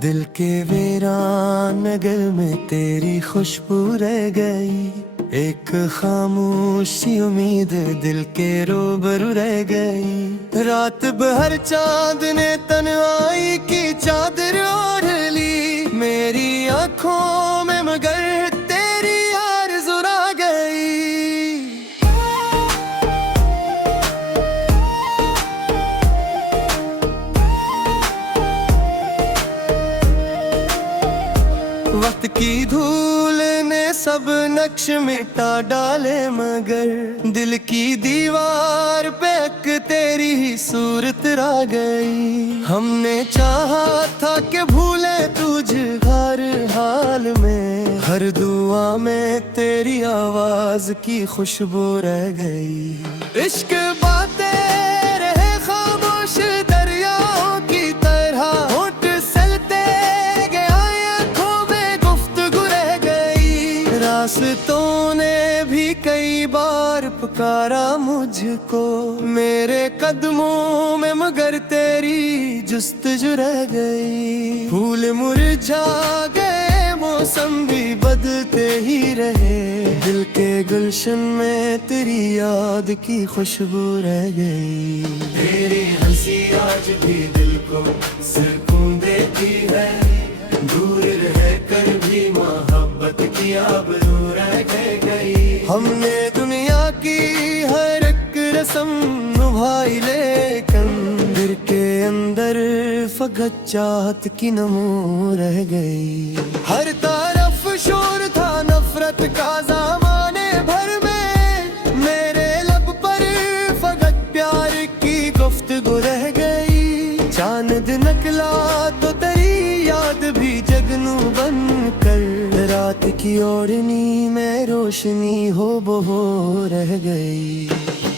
दिल के वीरान नगर में तेरी खुशबू रह गई, एक खामोशी उम्मीद दिल के रूबरू रह गई। रात भर चांद ने तन्हाई की चादर ओढ़ ली, मेरी आंखों में मगर तेरी आरज़ू आ गई। वक्त की धूल ने सब नक्श मिटा डाले, मगर दिल की दीवार पे एक तेरी ही सूरत रह गई। हमने चाहा था कि भूले तुझे हर हाल में, हर दुआ में तेरी आवाज की खुशबू रह गई। इश्क बातें रहे खामोश दरियाओं की तरह, होंठ सलते रास्तों ने भी कई बार पुकारा मुझको, मेरे कदमों में मगर तेरी जुस्तजू रह गई। फूल मुरझा गए, मौसम भी बदलते ही रहे, दिल के गुलशन में तेरी याद की खुशबू रह गई। तेरी हंसी आज भी दिल को सुकून देती है, दूर रह कर भी मोहब्बत की आबरू रह गई। हमने दुनिया की हर एक रस्म निभाई, लेकिन दिल के अंदर फकत चाहत की नमो रह गई। हर तरफ शोर था नफरत का ज़माने भर में, मेरे लब पर फकत प्यार की गुफ्तगू रह गई। चांद निकला तो तेरी याद भी जगनू बन कर, रात की ओढ़नी में रोशनी हो बहो रह गई।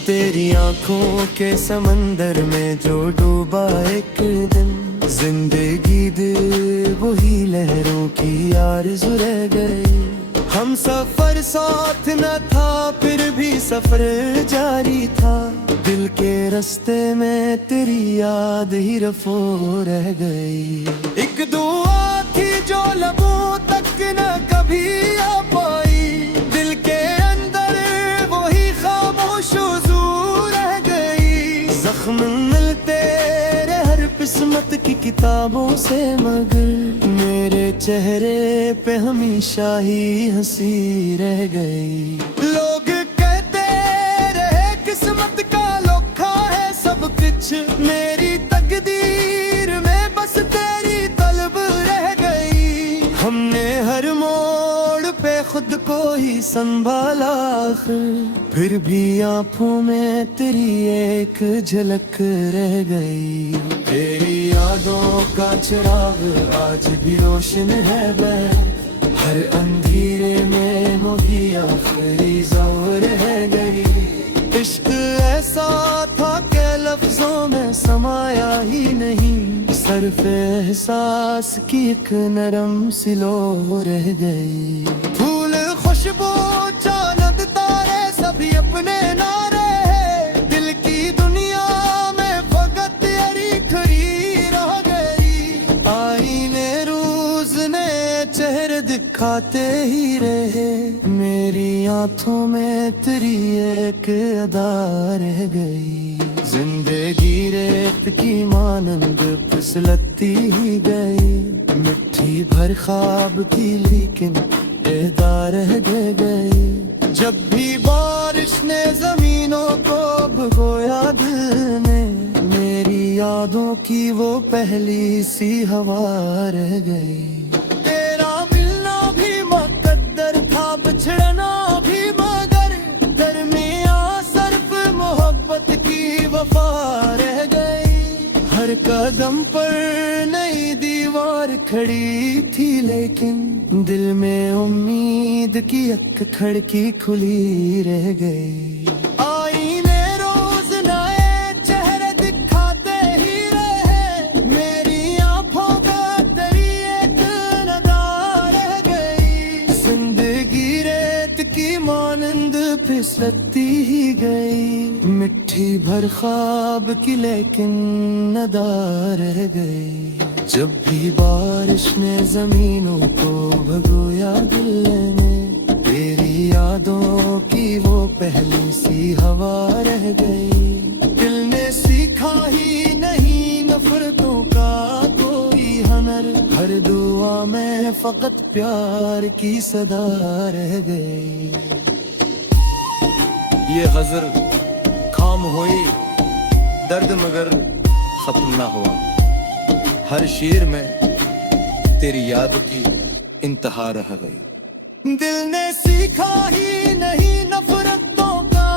तेरी आंखों के समंदर में जो डूबा एक दिन, जिंदगी दिल वही लहरों की आरज़ू रह गई। हम सफर साथ न था फिर भी सफर जारी था, दिल के रास्ते में तेरी याद ही रफो रह गई। एक दुआ थी जो लबों तक न कभी आ पाई, दिल के अंदर वही खामोश हुजूर रह गई। जख्म मिलते रहे हर किस्मत की किताबों से, मगर मेरे चेहरे पे हमेशा ही हंसी रह गई। लोग कहते रहे किस्मत का लोखा है सब कुछ, मेरी तकदीर में बस तेरी तलब रह गई। हमने हर मोड़ पे खुद को ही संभाला, फिर भी आँखों में तेरी एक झलक रह गई। तेरी यादों का चिराग आज भी रोशन है, हर अंधेरे में वही आखिरी ज़ौर रह गई। इश्क ऐसा था कि लफ्जों में समाया ही नहीं, सरफ़े एहसास की एक नरम सी लो रह गई। फूल खुशबू चांद तारे सभी अपने नारे हैं, दिल की दुनिया में फकत तेरी खरी रह गई। आईने रोज ने चेहरे दिखाते ही रहे, मेरी आंखों में तेरी एक अदा रह गई। जिंदगी रेत की मानंद फिसलती ही गई, मिट्टी भर ख्वाब की लेकिन एदा रह गई। जब भी बारिश ने जमीनों को भिगोया दिल ने, मेरी यादों की वो पहली सी हवा रह गई। तेरा मिलना भी मुकद्दर था, बिछड़ना भी मगर दरमिया सिर्फ मोहब्बत की वफा रह गई। हर कदम पर नई दीवार खड़ी थी, लेकिन दिल में उम्मीद की एक खिड़की खुली रह गई। आईने रोज नए चेहरे दिखाते ही रहे, मेरी आंखों का तेरी एक नज़र रह गई। जिंदगी रेत की बारिश लगती ही गई, मिट्टी भर ख्वाब की लेकिन नदा रह गई। जब भी बारिश ने जमीनों को भगोया दिल ने, तेरी यादों की वो पहली सी हवा रह गई। दिल ने सीखा ही नहीं नफरतों का कोई हनर, हर दुआ में फकत प्यार की सदा रह गई। ये गजल खाम हुई दर्द मगर खत्म ना हुआ, हर शेर में तेरी याद की इंतहा रह गई। दिल ने सीखा ही नहीं नफरतों का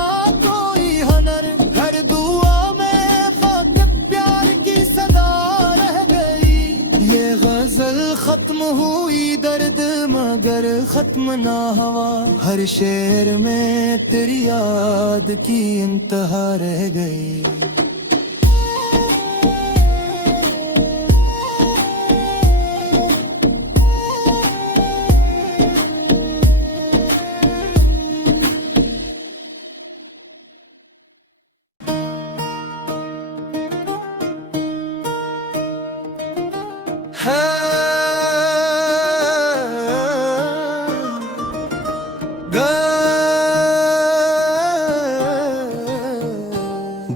कोई हनर, हर दुआ में फकत प्यार की सदा रह गई। ये गजल खत्म हुई दर्द मगर खत्म ना हुआ, हर शेर में तेरी याद की इंतहा रह गई।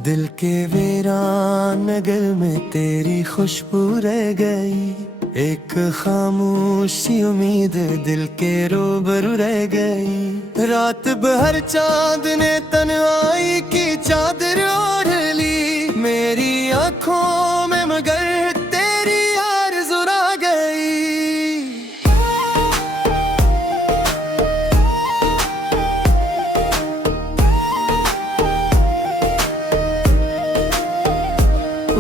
दिल के वीरान नगर में तेरी खुशबू रह गई, एक खामोशी उम्मीद दिल के रूबरू रह गई। रात भर चांद ने तन्हाई की चादर ओढ़ ली, मेरी आंखों में मगर तेरी आरज़ू रह गई।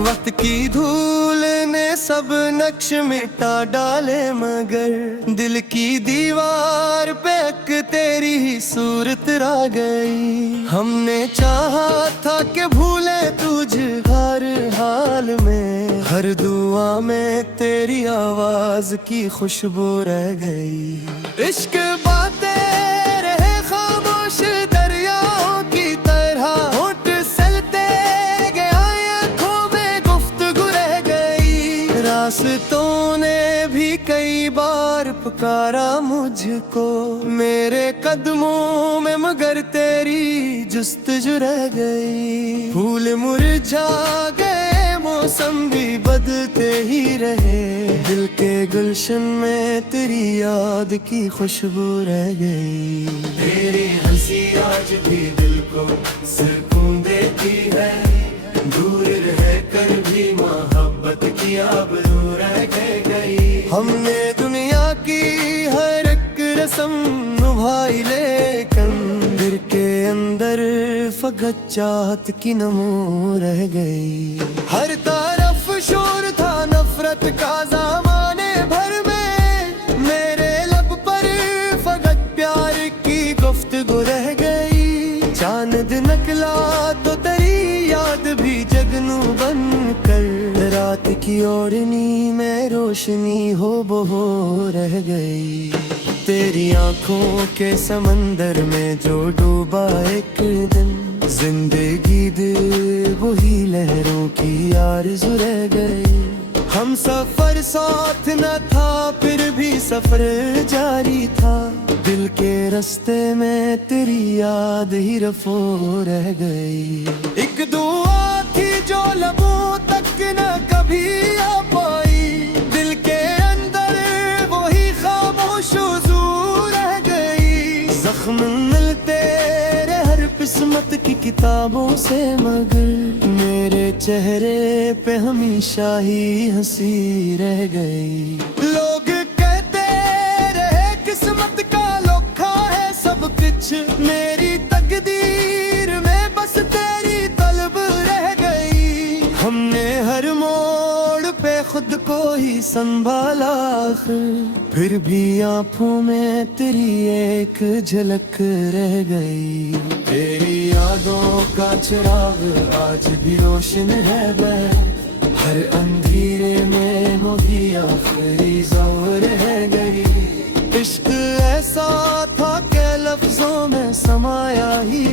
वक्त की धूल ने सब नक्श मिटा डाले मगर दिल की दीवार पे एक तेरी ही सूरत रह गई। हमने चाहा था कि भूले तुझ हर हाल में, हर दुआ में तेरी आवाज की खुशबू रह गई। इश्क बातें रहे खामोश दरियाओं की तरह, होठ सलते गया आँखों में गुफ्तगू रह गई। रास्तों ने भी कई बार पुकारा मुझको, मेरे कदमों में मगर तेरी जुस्तजू रह गई। फूल मुरझा गए मौसम भी बदलते ही रहे, दिल के गुलशन में तेरी याद की खुशबू रह गई। तेरी हंसी आज भी दिल को सुकून देती है, दूर रह कर भी मोहब्बत की आबरू रह गई। हमने दुनिया की हर एक रस्म निभाई लेकिन दिल के अंदर फकत चाहत की नमो रह गई। हर तरफ शोर था नफरत का ज़माने भर में, मेरे लब पर फकत प्यार की गुफ्तगू रह गई। चांद निकला तो तेरी याद भी जगनू बन कर, रात की ओढ़नी में रोशनी हो बहो रह गई। तेरी आंखों के समंदर में जो डूबा एक दिन, जिंदगी दिल वही लहरों की आरज़ू रह गई। हम सफर साथ न था फिर भी सफर जारी था, दिल के रास्ते में तेरी याद ही रफो रह गई। एक दुआ थी जो लबों तक न कभी आ पाई, दिल के अंदर वही खामोश हुजूर रह गई। जख्म मिलते रहे हर किस्मत की किताबों से मगर मेरे चेहरे पे हमेशा ही हंसी रह गई। लोग कहते रहे किस्मत का लोखा है सब कुछ, मेरी तकदीर में बस तेरी तलब रह गई। हमने हर मोड़ पे खुद को ही संभाला, फिर भी आँखों में तेरी एक झलक रह गई। तेरी यादों का चिराग आज भी रोशन है हर अंधेरे में मोही आखिरी ज़ौर रह गई। इश्क ऐसा था कि लफ्जों में समाया ही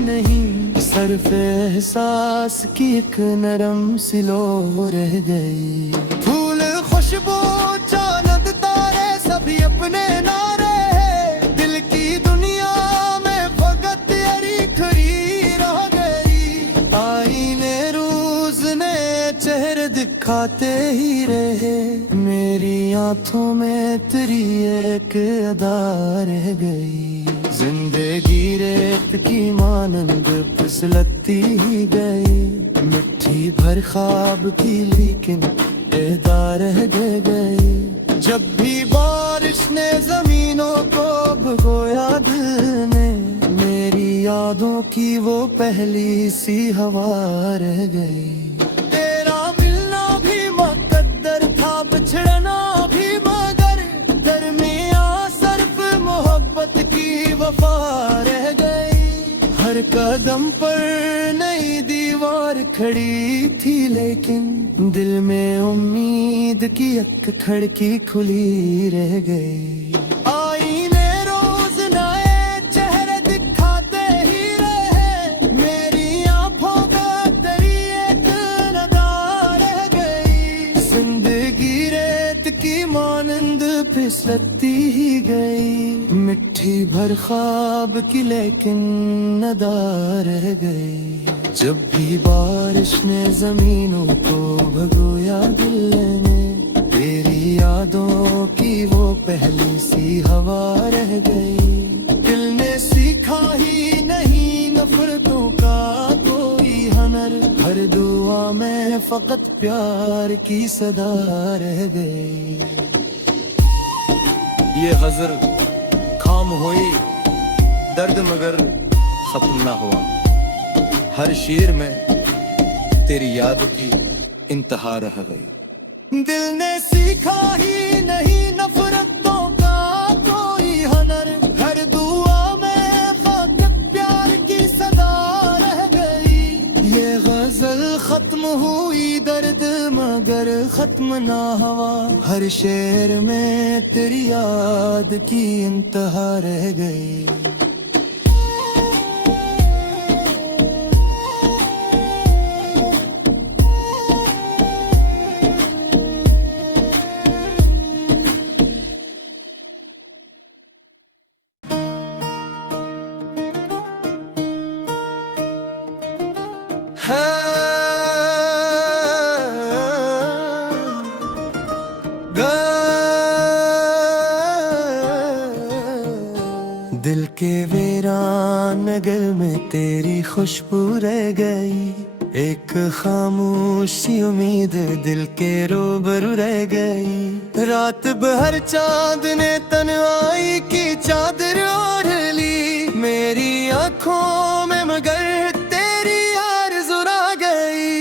हरफ़े एहसास की एक नरम सी लो रह गई। फूल खुशबू चांद तारे सभी अपने नारे हैं, दिल की दुनिया में फकत यारी खरी रह गई। आईने रोज ने चेहरे दिखाते ही रहे, मेरी आंखों में तेरी एक अदा रह गई। जिंदगी रेत की मानंद फिसलती ही गई, मिट्टी भर ख्वाब की लेकिन एदा रह गई। जब भी बारिश ने जमीनों को भिगोया दिल ने, मेरी यादों की वो पहली सी हवा रह गई। तेरा मिलना भी मुकद्दर था, बिछड़ना भी मगर दरमियां सिर्फ मोहब्बत की वफा रह गई। हर कदम पर नई दीवार खड़ी थी, लेकिन दिल में उम्मीद की एक खिड़की खुली रह गई। आईने रोज नए चेहरे दिखाते ही रहे, मेरी आंखों का तेरी एक नदा रह गई। जिंदगी रेत की मानंद फिसलती ही गई, मिट्टी भर ख्वाब की लेकिन नदा रह गई। जब भी बारिश ने जमीनों को भगोया दिल ने, तेरी यादों की वो पहली सी हवा रह गई। दिल ने सीखा ही नहीं नफरतों का कोई हनर, हर दुआ में फकत प्यार की सदा रह गई। ये गजल खाम हुई दर्द मगर खत्म ना हुआ, हर शेर में तेरी याद की इंतहा रह गई। दिल ने सीखा ही नहीं नफरतों का कोई हनर, हर दुआ में फकत प्यार की सदा रह गई। ये गजल खत्म हुई दर्द मगर खत्म ना हुआ, हर शेर में तेरी याद की इंतहा रह गई। दिल के वीरान नगर में तेरी खुशबू रह गई, एक खामोशी उम्मीद दिल के रूबरू रह गई। रात भर चांद ने तन्हाई की चादर ओढ़ ली, मेरी आंखों में मगर तेरी आरज़ू रह गई।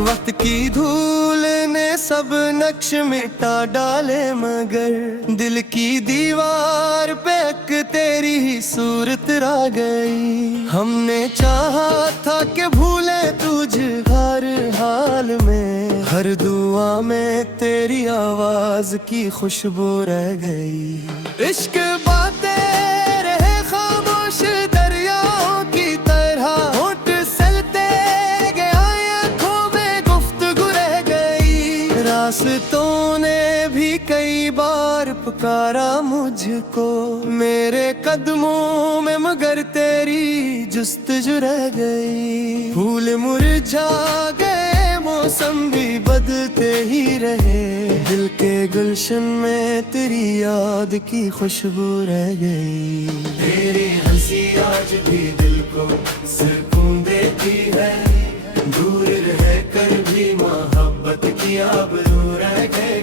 वक्त की धूल ने सब नक्श मिटा डाले, मगर दिल की दीवार पे एक तेरी ही सूरत रह गई। हमने चाहा था कि भूले तुझ हर हाल में, हर दुआ में तेरी आवाज की खुशबू रह गई। इश्क बातें रहे खामोश दरियाओं की तरह, होंठ सलते गया आँखों में गुफ्तगू रह गई। रास्तों ने भी कई बार पुकारा मुझको, मेरे कदमों में मगर तेरी जुस्तजू रह गई। फूल मुरझा गए, मौसम भी बदलते ही रहे, दिल के गुलशन में तेरी याद की खुशबू रह गई। तेरी हंसी आज भी दिल को सुकून देती है, दूर रह कर भी मोहब्बत की आबरू रह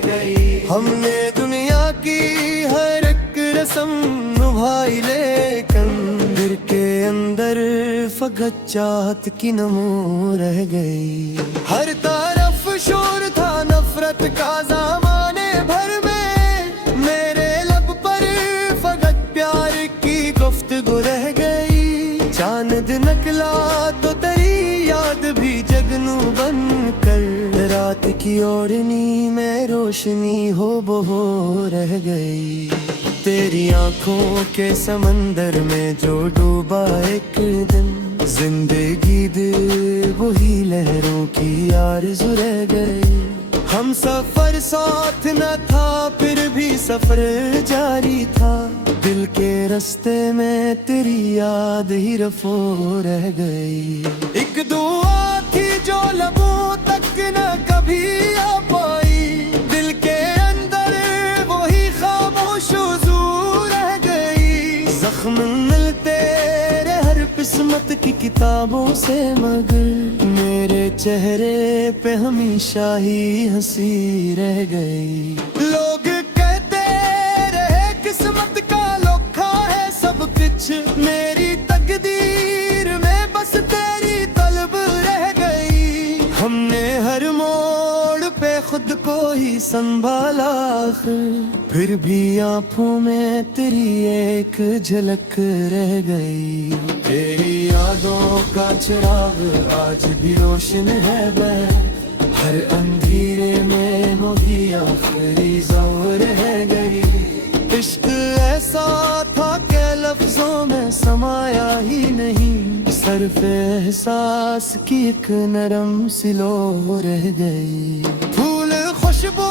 गई। हमने दुनिया की हर एक रस्म निभाई, लेकिन दिल के अंदर फकत चाहत की नमो रह गई। हर तरफ शोर था नफरत का ज़माने भर में, मेरे लब पर फकत प्यार की गुफ्तगू रह गई। चांद निकला तो तेरी याद भी जगनू बन कर रात की ओढ़नी में रोशनी हो बहो रह गई। तेरी आंखों के समंदर में जो डूबा एक दिन, जिंदगी दिल वही लहरों की आरज़ू रह गई। हम सफर साथ न था फिर भी सफर जारी था, दिल के रास्ते में तेरी याद ही रफो रह गई। एक दुआ थी जो लबों तक न कभी आ पाई, दिल के अंदर वही खामोश हुजूर रह गई। जख्म मिलते रहे हर किस्मत की किताबों से, मगर मेरे चेहरे पे हमेशा ही हंसी रह गई। लोग कहते रहे किस्मत का लोखा है सब कुछ, मेरी तकदीर में बस तेरी तलब रह गई। हमने हर मोड़ पे खुद को ही संभाला, फिर भी आंखों में तेरी एक झलक रह गई। तेरी यादों का चिराग आज भी रोशन है वह, हर अंधेरे में वही आखिरी ज़ौर रह गई। इश्क ऐसा था कि लफ्जों में समाया ही नहीं, सिर्फ एहसास की एक नरम सी लो रह गई। फूल खुशबू